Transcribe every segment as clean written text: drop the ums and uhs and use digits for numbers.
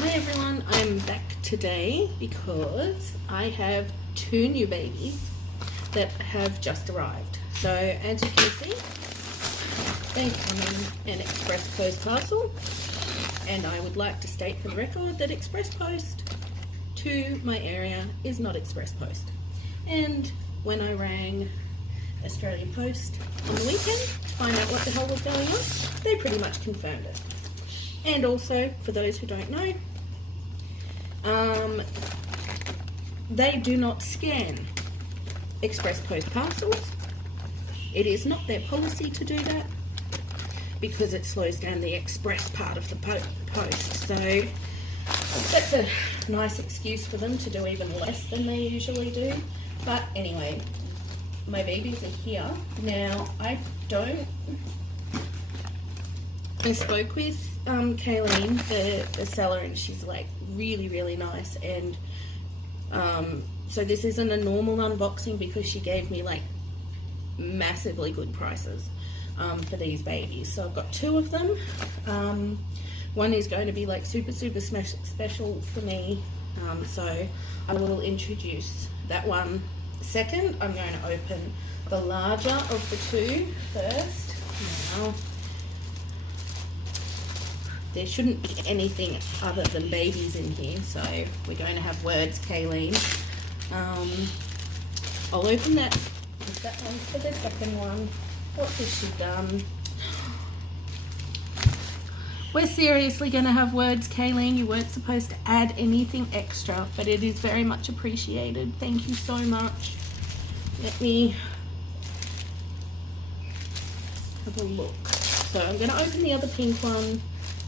Hi everyone, I'm back today because I have two new babies that have just arrived. So as you can see, they come in an express post parcel, and I would like to state for the record that express post to my area is not express post. And when I rang Australian Post on the weekend to find out what the hell was going on, they pretty much confirmed it. And also, for those who don't know, they do not scan express post parcels. It is not their policy to do that because it slows down the express part of the post. So that's a nice excuse for them to do even less than they usually do. But anyway, my babies are here. Now, I spoke with Kayleen, the seller, and she's like really nice, and so this isn't a normal unboxing because she gave me like massively good prices for these babies. So I've got two of them. One is going to be like super special for me, so I will introduce that one second. I'm going to open the larger of the two first. Now, there shouldn't be anything other than babies in here, so we're going to have words, Kayleen. I'll open that. That one's for the second one. What has she done? We're seriously going to have words, Kayleen. You weren't supposed to add anything extra, but it is very much appreciated. Thank you so much. Let me have a look. So I'm going to open the other pink one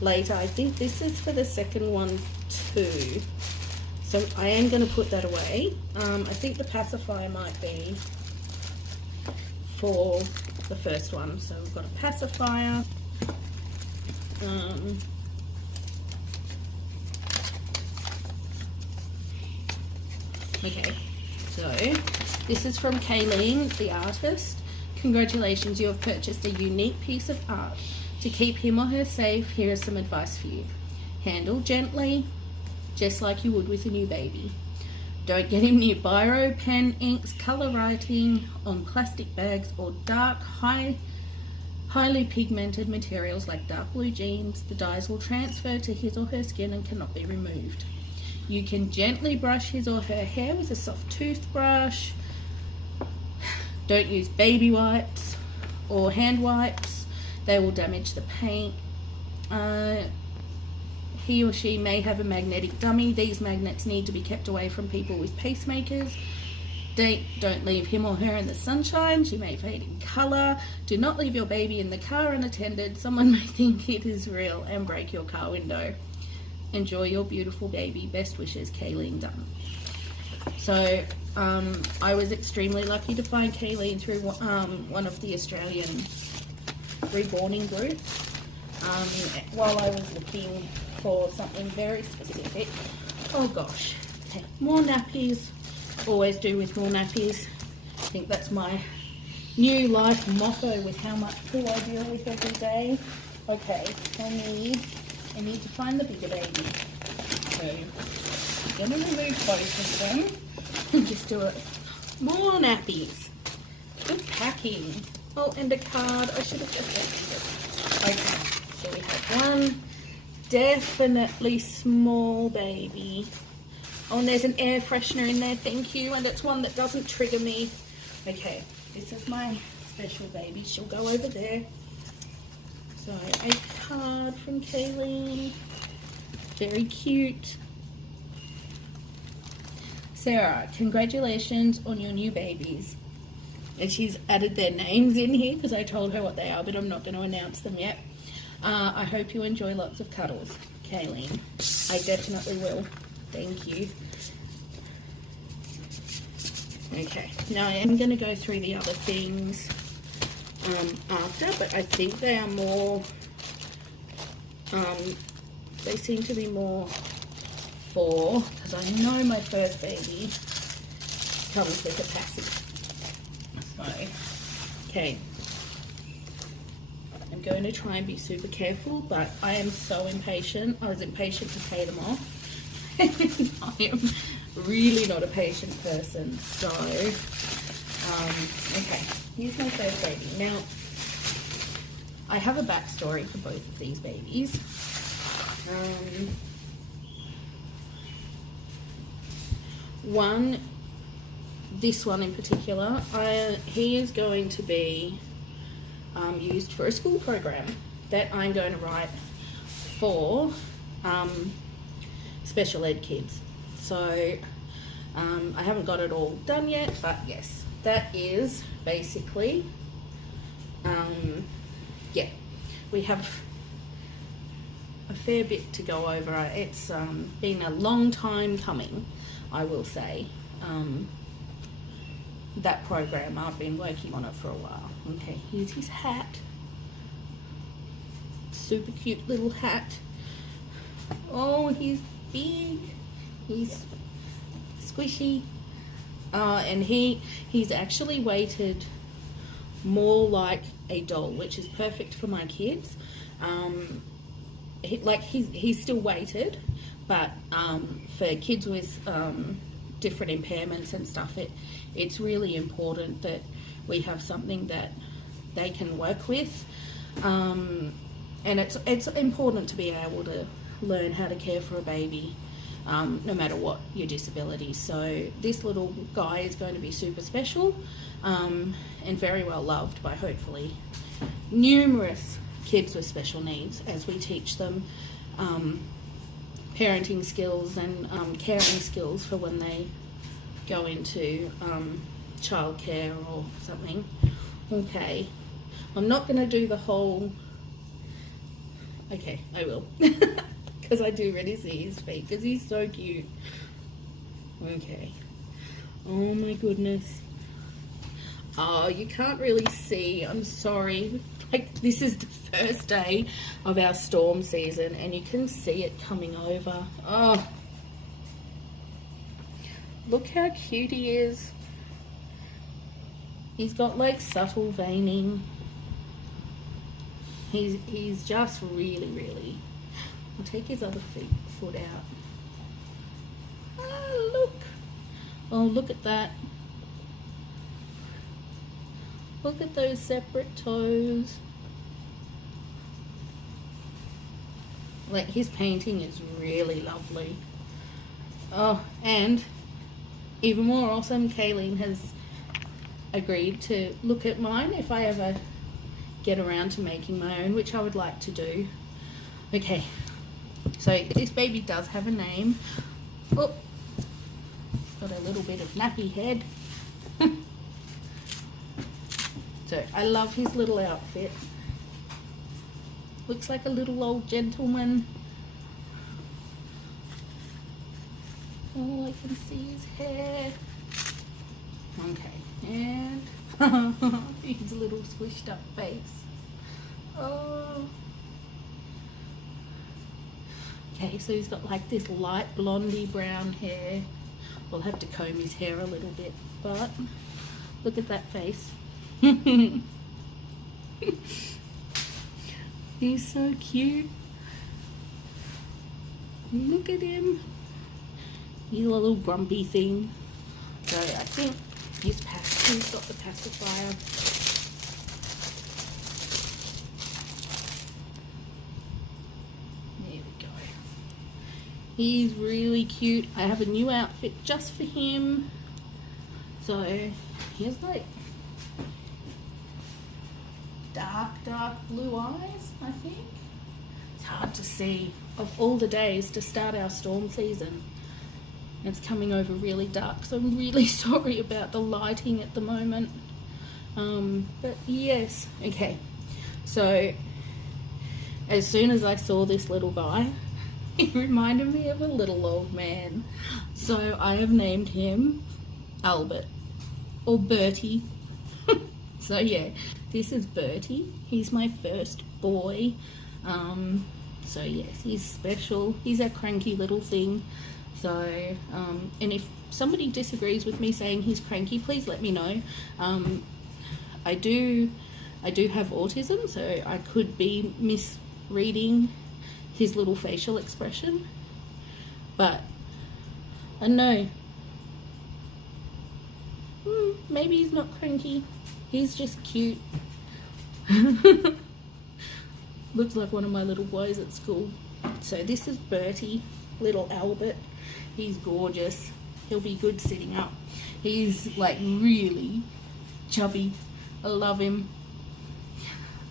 later. I think this is for the second one too, so I am going to put that away. I think the pacifier might be for the first one, so we've got a pacifier. Okay, so this is from Kayleen, the artist. Congratulations, you have purchased a unique piece of art. To keep him or her safe, here is some advice for you. Handle gently, just like you would with a new baby. Don't get him near biro, pen, inks, colour writing on plastic bags, or dark, highly pigmented materials like dark blue jeans. The dyes will transfer to his or her skin and cannot be removed. You can gently brush his or her hair with a soft toothbrush. Don't use baby wipes or hand wipes. They will damage the paint. He or she may have a magnetic dummy. These magnets need to be kept away from people with pacemakers. Don't leave him or her in the sunshine. She may fade in colour. Do not leave your baby in the car unattended. Someone may think it is real and break your car window. Enjoy your beautiful baby. Best wishes, Kayleen Dunn. So I was extremely lucky to find Kayleen through one of the Australian Reborning groups while I was looking for something very specific. Oh gosh, okay. More nappies. Always do with more nappies. I think that's my new life motto with how much poo I deal with every day. Okay, I need to find the bigger baby. So I'm going to remove both of them and just do it. More nappies. Good packing. Oh, and a card. I should have just opened it. Okay, so we have one definitely small baby. Oh, and there's an air freshener in there, thank you, and it's one that doesn't trigger me. Okay, this is my special baby. She'll go over there. So, a card from Kayleen. Very cute. Sarah, congratulations on your new babies. And she's added their names in here because I told her what they are, but I'm not going to announce them yet. I hope you enjoy lots of cuddles, Kayleen. I definitely will. Thank you. Okay, now I am going to go through the other things after, but I think they are more, they seem to be more for, because I know my first baby comes with a passive. So, okay. I'm am going to try and be super careful, but I am so impatient. I was impatient to pay them off. I am really not a patient person. So, okay, here's my first baby. Now, I have a backstory for both of these babies. This one in particular, he is going to be used for a school program that I'm going to write for special ed kids. So I haven't got it all done yet, but yes, that is basically, yeah, we have a fair bit to go over. It's been a long time coming, I will say. That program, I've been working on it for a while. Okay, here's his hat. Super cute little hat. Oh, he's big. He's squishy. And he's actually weighted more like a doll, which is perfect for my kids. He's still weighted, but for kids with different impairments and stuff, it's really important that we have something that they can work with, and it's important to be able to learn how to care for a baby, no matter what your disability. So this little guy is going to be super special, and very well loved by hopefully numerous kids with special needs as we teach them parenting skills and caring skills for when they go into childcare or something. Okay, I'm not going to do the whole, okay, I will, because I do really see his feet, because he's so cute. Okay, oh my goodness. Oh, you can't really see, I'm sorry. Like, this is the first day of our storm season and you can see it coming over. Oh, look how cute he is. He's got like subtle veining. He's just really, I'll take his other foot out. Oh, look. Oh, look at that. Look at those separate toes. Like, his painting is really lovely. Oh, and even more awesome, Kayleen has agreed to look at mine if I ever get around to making my own, which I would like to do. Okay, so this baby does have a name. Oh, got a little bit of nappy head. So I love his little outfit. Looks like a little old gentleman. Oh, I can see his hair. Okay, and his little squished up face. Oh. Okay, so he's got like this light blondie brown hair. We'll have to comb his hair a little bit, but look at that face. He's so cute. Look at him. He's a little grumpy thing. So I think he's got the pacifier. There we go. He's really cute. I have a new outfit just for him. So he has like dark blue eyes, I think. It's hard to see. Of all the days to start our storm season, it's coming over really dark, so I'm really sorry about the lighting at the moment. But yes, okay. So as soon as I saw this little guy, he reminded me of a little old man. So I have named him Albert, or Bertie. So yeah, this is Bertie. He's my first boy. So yes, he's special. He's a cranky little thing. So, and if somebody disagrees with me saying he's cranky, please let me know. I do I do have autism, so I could be misreading his little facial expression, but I know. Maybe he's not cranky. He's just cute. Looks like one of my little boys at school. So this is Bertie, little Albert. He's gorgeous. He'll be good sitting up. He's like really chubby. I love him.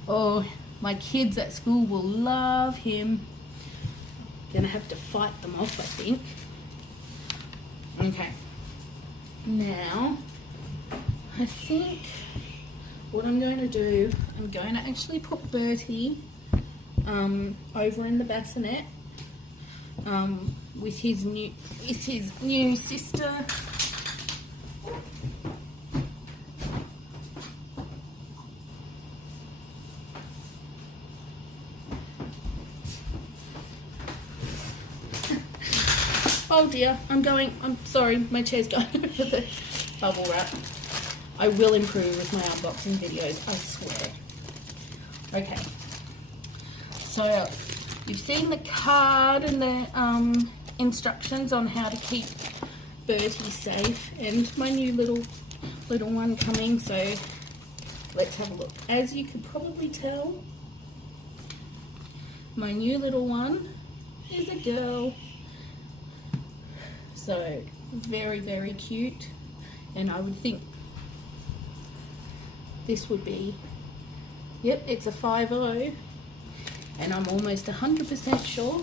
Oh, my kids at school will love him. Gonna have to fight them off, I think. Okay. Now, I think what I'm going to do, I'm going to actually put Bertie over in the bassinet with his new sister. Oh dear, I'm sorry, my chair's going over the bubble wrap. I will improve with my unboxing videos, I swear. Okay, so you've seen the card and the instructions on how to keep Bertie safe, and my new little one coming, so let's have a look. As you could probably tell, my new little one is a girl. So very, very cute, and I would think this would be, yep, it's a 5.0, and I'm almost 100% sure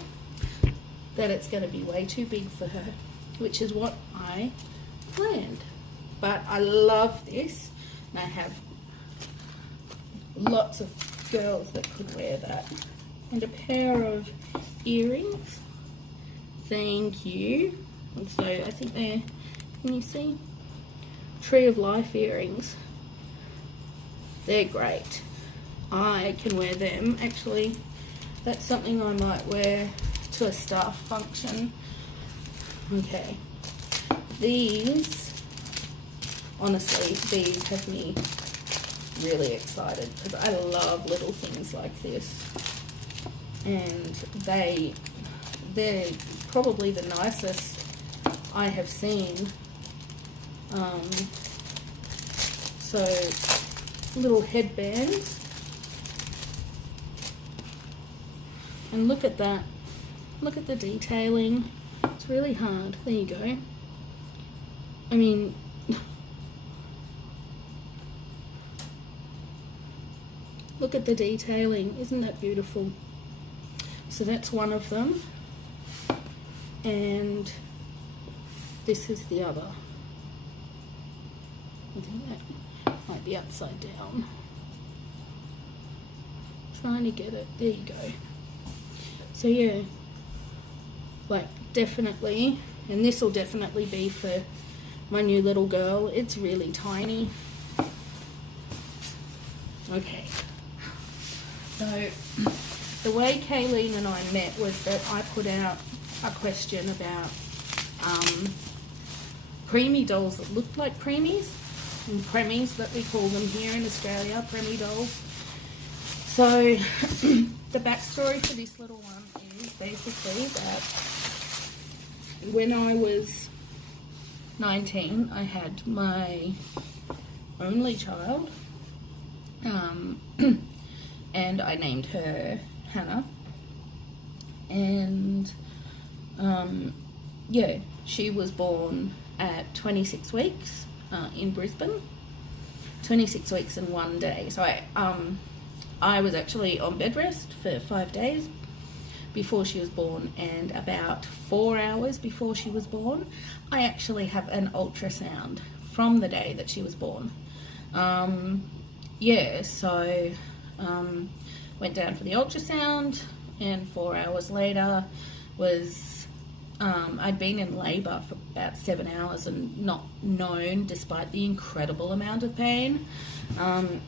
that it's going to be way too big for her, which is what I planned. But I love this, and I have lots of girls that could wear that. And a pair of earrings. Thank you. And so I think they're, can you see? Tree of Life earrings. They're great. I can wear them. Actually, that's something I might wear to a staff function. Okay. These, honestly, these have me really excited because I love little things like this. And they're probably the nicest I have seen. So little headbands, and look at that, look at the detailing. It's really hard. There you go. I mean, look at the detailing. Isn't that beautiful? So that's one of them, and this is the other. I think that might be upside down. Trying to get it. There you go. So yeah, like definitely, and this will definitely be for my new little girl. It's really tiny. Okay. So the way Kayleen and I met was that I put out a question about preemie dolls that looked like preemies, and premies that we call them here in Australia, preemie dolls. So the backstory for this little one is basically that when I was 19, I had my only child, and I named her Hannah, and yeah, she was born at 26 weeks in Brisbane, 26 weeks and 1 day. So I was actually on bed rest for 5 days before she was born, and about 4 hours before she was born, I actually have an ultrasound from the day that she was born. Yeah, so went down for the ultrasound, and 4 hours later was I'd been in labour for about 7 hours and not known, despite the incredible amount of pain.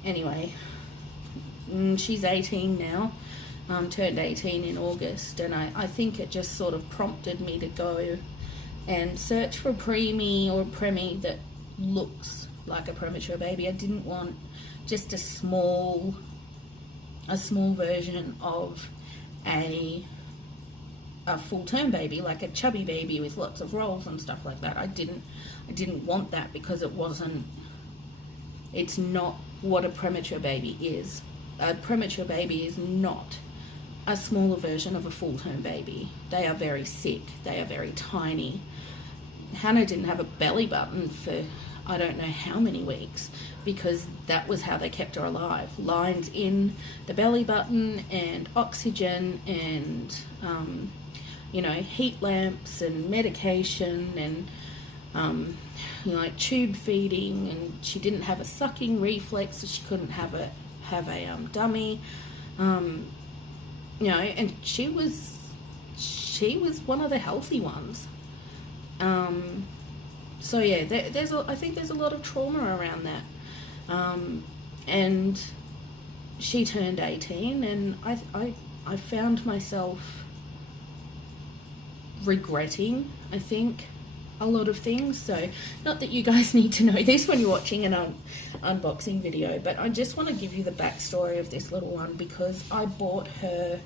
Anyway, she's 18 now, turned 18 in August, and I think it just sort of prompted me to go and search for a preemie or a premie that looks like a premature baby. I didn't want just a small version of a full-term baby, like a chubby baby with lots of rolls and stuff like that. I didn't want that because it's not what a premature baby is. A premature baby is not a smaller version of a full-term baby. They are very sick. They are very tiny. Hannah didn't have a belly button for I don't know how many weeks, because that was how they kept her alive. Lines in the belly button and oxygen and, heat lamps and medication and, like tube feeding, and she didn't have a sucking reflex, so she couldn't have a dummy, and she was one of the healthy ones. So yeah, I think there's a lot of trauma around that, and she turned 18, and I found myself regretting, I think, a lot of things. So not that you guys need to know this when you're watching an unboxing video, but I just want to give you the backstory of this little one, because I bought her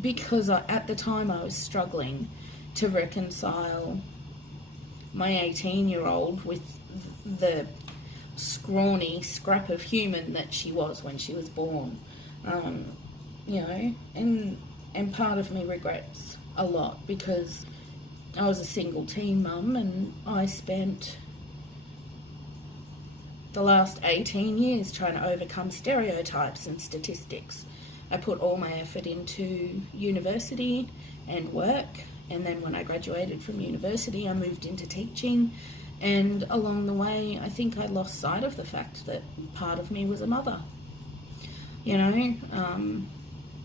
because at the time I was struggling to reconcile my 18-year-old with the scrawny scrap of human that she was when she was born, and part of me regrets a lot, because I was a single teen mum, and I spent the last 18 years trying to overcome stereotypes and statistics. I put all my effort into university and work, and then when I graduated from university, I moved into teaching, and along the way, I think I lost sight of the fact that part of me was a mother,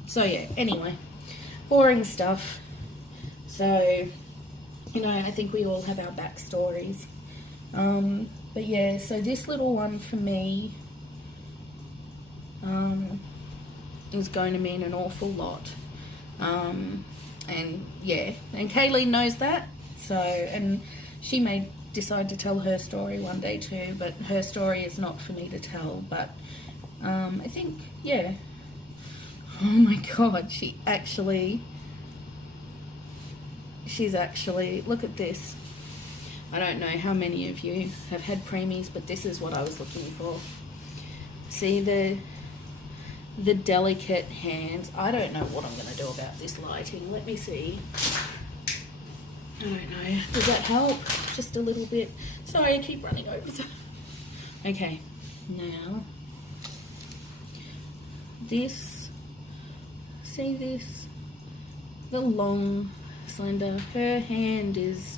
so yeah, anyway, boring stuff. So, I think we all have our backstories, but yeah, so this little one for me is going to mean an awful lot. And yeah, and Kayleen knows that, so, and she may decide to tell her story one day too, but her story is not for me to tell. But I think, yeah, oh my god, she's actually, look at this. I don't know how many of you have had preemies, but this is what I was looking for. See the delicate hands. I don't know what I'm going to do about this lighting. Let me see. I don't know. Does that help? Just a little bit. Sorry, I keep running over the... Okay, now this, see this? The long, slender, her hand is...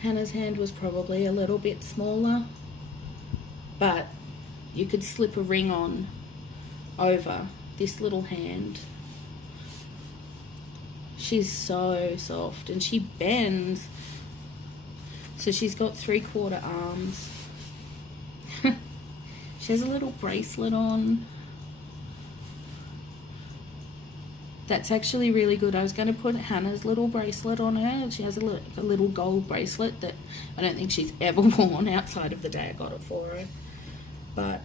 Hannah's hand was probably a little bit smaller, but you could slip a ring on over this little hand. She's so soft, and she bends. So she's got 3/4 arms. She has a little bracelet on. That's actually really good. I was going to put Hannah's little bracelet on her. She has a little gold bracelet that I don't think she's ever worn outside of the day I got it for her. But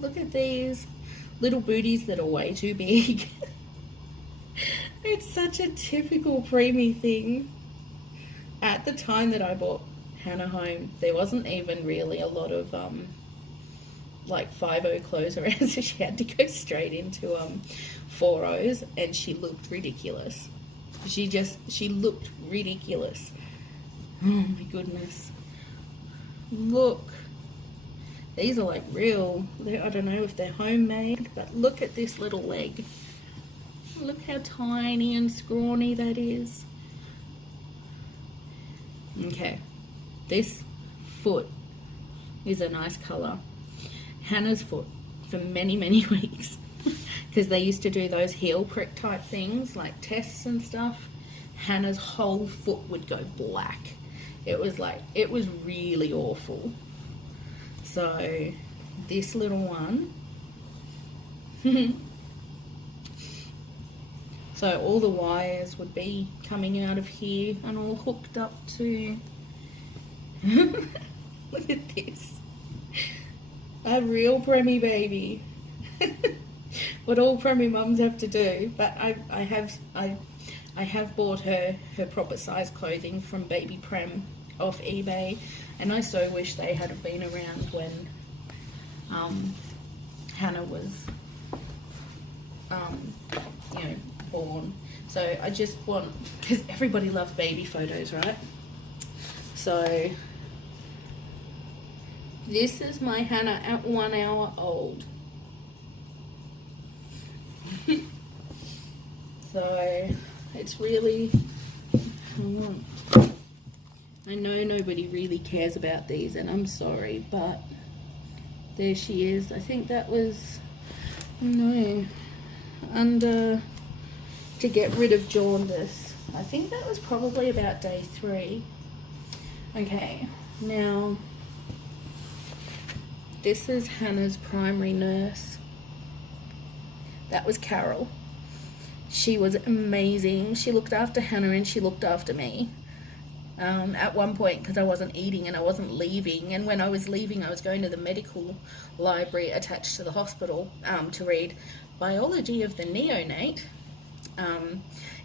look at these little booties that are way too big. It's such a typical preemie thing. At the time that I bought Hannah home, there wasn't even really a lot of like 5.0 clothes around, so she had to go straight into 4.0s, and she looked ridiculous. She looked ridiculous. Oh my goodness. Look. These are like real, I don't know if they're homemade, but look at this little leg. Look how tiny and scrawny that is. Okay, this foot is a nice colour. Hannah's foot, for many, many weeks, because they used to do those heel prick type things, like tests and stuff, Hannah's whole foot would go black. It was really awful. So this little one, so all the wires would be coming out of here and all hooked up to Look at this. A real preemie baby. What all preemie mums have to do. But I have bought her proper size clothing from Baby Prem off eBay, and I so wish they had have been around when Hannah was you know, born. So I just want, because everybody loves baby photos, right? So this is my Hannah at 1 hour old. So it's really, I know nobody really cares about these, and I'm sorry, but there she is. I think that was, no, under, to get rid of jaundice. I think that was probably about day 3. Okay, now this is Hannah's primary nurse. That was Carol. She was amazing. She looked after Hannah and she looked after me. At one point, because I wasn't eating and I wasn't leaving, and when I was leaving I was going to the medical library attached to the hospital to read biology of the neonate.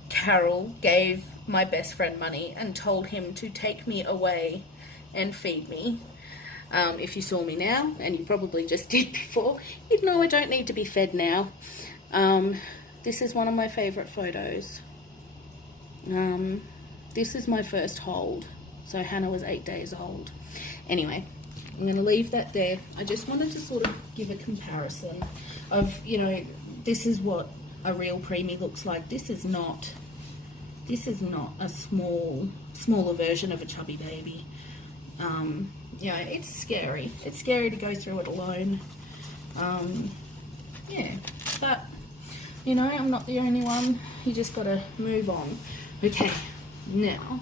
Carol gave my best friend money and told him to take me away and feed me. If you saw me now, and you probably just did before, you'd know I don't need to be fed now. This is one of my favourite photos. This is my first hold. So Hannah was 8 days old. Anyway, I'm going to leave that there. I just wanted to sort of give a comparison of, you know, this is what a real preemie looks like. This is not a smaller version of a chubby baby. Yeah, it's scary. It's scary to go through it alone. Yeah, but, you know, I'm not the only one. You just got to move on. Okay, now,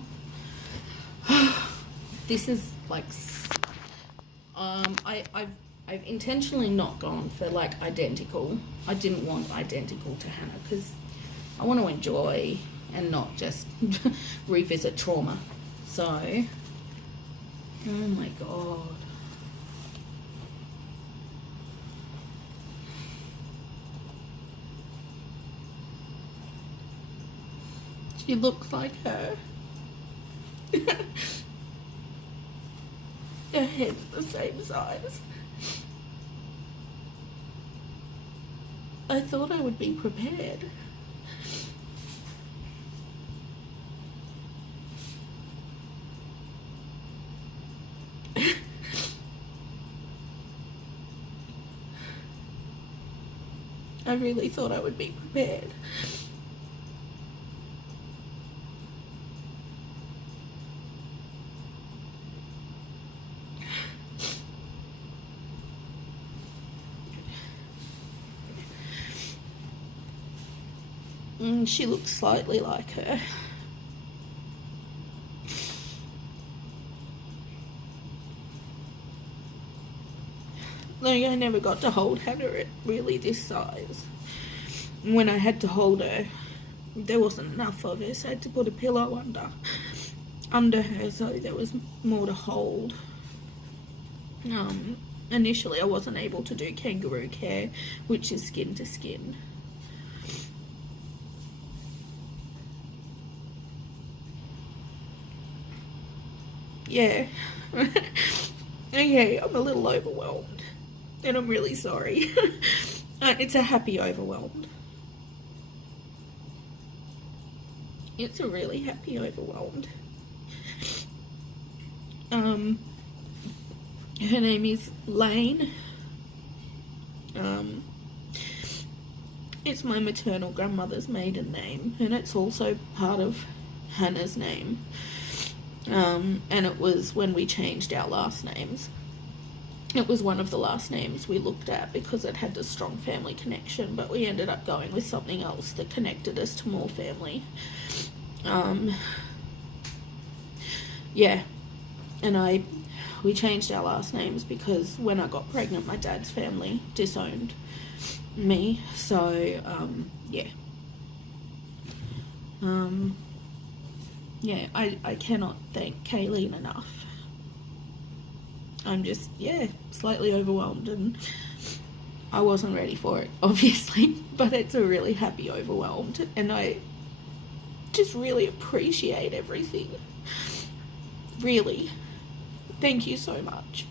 this is like, I've intentionally not gone for like identical. I didn't want identical to Hannah because I want to enjoy and not just revisit trauma. So, oh my God. She looks like her. Her head's the same size. I thought I would be prepared. I really thought I would be prepared. She looks slightly like her. Like, I never got to hold Hannah at really this size. When I had to hold her, there wasn't enough of her, so I had to put a pillow under her so there was more to hold. Initially I wasn't able to do kangaroo care, which is skin to skin. Yeah. Okay, I'm a little overwhelmed. And I'm really sorry. It's a happy overwhelmed. It's a really happy overwhelmed. Her name is Lane. It's my maternal grandmother's maiden name, and it's also part of Hannah's name. And it was when we changed our last names. It was one of the last names we looked at because it had a strong family connection, but we ended up going with something else that connected us to more family. Yeah, and we changed our last names because when I got pregnant, my dad's family disowned me, so, yeah. Yeah, I cannot thank Kayleen enough. I'm just, yeah, slightly overwhelmed, and I wasn't ready for it, obviously, but it's a really happy overwhelmed, and I just really appreciate everything. Really. Thank you so much.